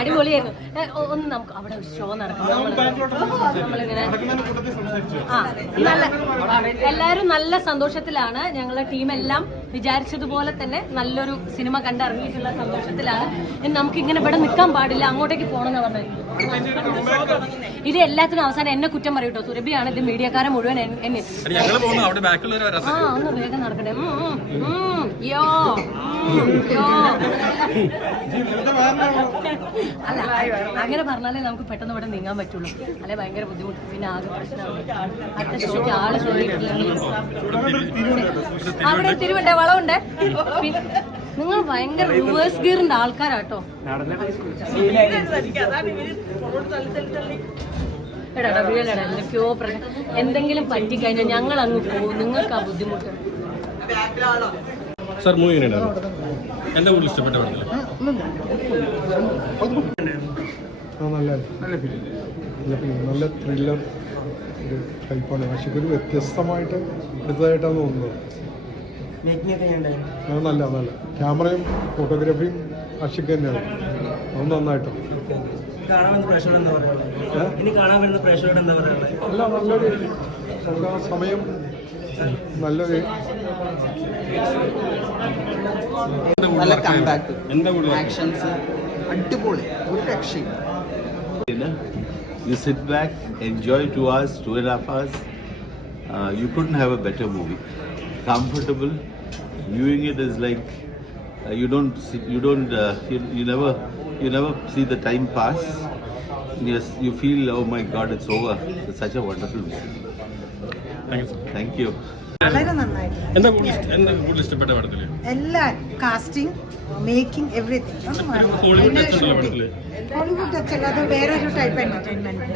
അടിപൊളിയായിരുന്നു. ഒന്ന് നമുക്ക് അവിടെ ഒരു ഷോ നടക്കണം. നമ്മളിങ്ങനെ നല്ല എല്ലാവരും നല്ല സന്തോഷത്തിലാണ്. ഞങ്ങളെ ടീമെല്ലാം വിചാരിച്ചതുപോലെ തന്നെ നല്ലൊരു സിനിമ കണ്ടിറങ്ങിയിട്ടുള്ള സന്തോഷത്തിലാണ്. നമുക്കിങ്ങനെ ഇവിടെ നിൽക്കാൻ പാടില്ല, അങ്ങോട്ടേക്ക് പോകണമെന്ന് പറഞ്ഞത്. ഇത് എല്ലാത്തിനും അവസാനം എന്നെ കുറ്റം പറയൂട്ടോ. സുരഭിയാണ് ഇത് മീഡിയക്കാരെ മുഴുവൻ എന്നെ. ഒന്ന് വേഗം നടക്കട്ടെ. യോ അല്ല, അങ്ങനെ പറഞ്ഞാലേ നമുക്ക് പെട്ടെന്ന് ഇവിടെ നീങ്ങാൻ പറ്റുള്ളൂ. അല്ലെ ഭയങ്കര ബുദ്ധിമുട്ട്. പിന്നെ ആകെ പ്രശ്നമാണ് അടുത്ത ഷോയ്ക്ക് ആള് ചോദിക്കില്ലെങ്കിൽ. അവിടെ തിരുവണ്ടേ വളവുണ്ടേ. നിങ്ങൾ ഭയങ്കര റിവേഴ്സ് ഗിയറിന്റെ ആൾക്കാരാട്ടോ. എടാ വീഴലടാ, എന്തൊക്കെയോ പ്രശ്നം. എന്തെങ്കിലും പറ്റിക്കഴിഞ്ഞാൽ ഞങ്ങൾ അങ്ങ് പോകും. നിങ്ങൾക്ക് ആ ബുദ്ധിമുട്ട്. സാർ മൂവി എങ്ങനെയാണ്? എന്റെ കൂടുതൽ ഇഷ്ടപ്പെട്ട പടത്തില് നല്ല ത്രില്ലർ ഒരു ടൈപ്പാണ്. പക്ഷേ ഒരു വ്യത്യസ്തമായിട്ട് എടുത്തതായിട്ടാണ് തോന്നുന്നത്. നല്ല നല്ല ക്യാമറയും ഫോട്ടോഗ്രാഫിയും അഷിക്ക് തന്നെയാണ്. അത് നന്നായിട്ട് അല്ല, നല്ലൊരു സമയം നല്ലൊരു നല്ല കംബാക്ക്, ആക്ഷൻസ് അടിപൊളി, ഒരു രക്ഷയും. You sit back, enjoy 2 hours, 2.5 hours. You couldn't have a better movie. Comfortable. Viewing it is like you never see the time pass. Yes, you feel, oh my God, it's over. It's such a wonderful movie. Thank you. വളരെ നന്നായിട്ട്. എന്താ കൂടുതൽ ഇഷ്ടപ്പെട്ട പടത്തില്? എല്ലാ casting, making, everything. Hollywood touch ഉള്ള പടത്തില് Hollywood touch അല്ലാതെ വേറൊരു type entertainment.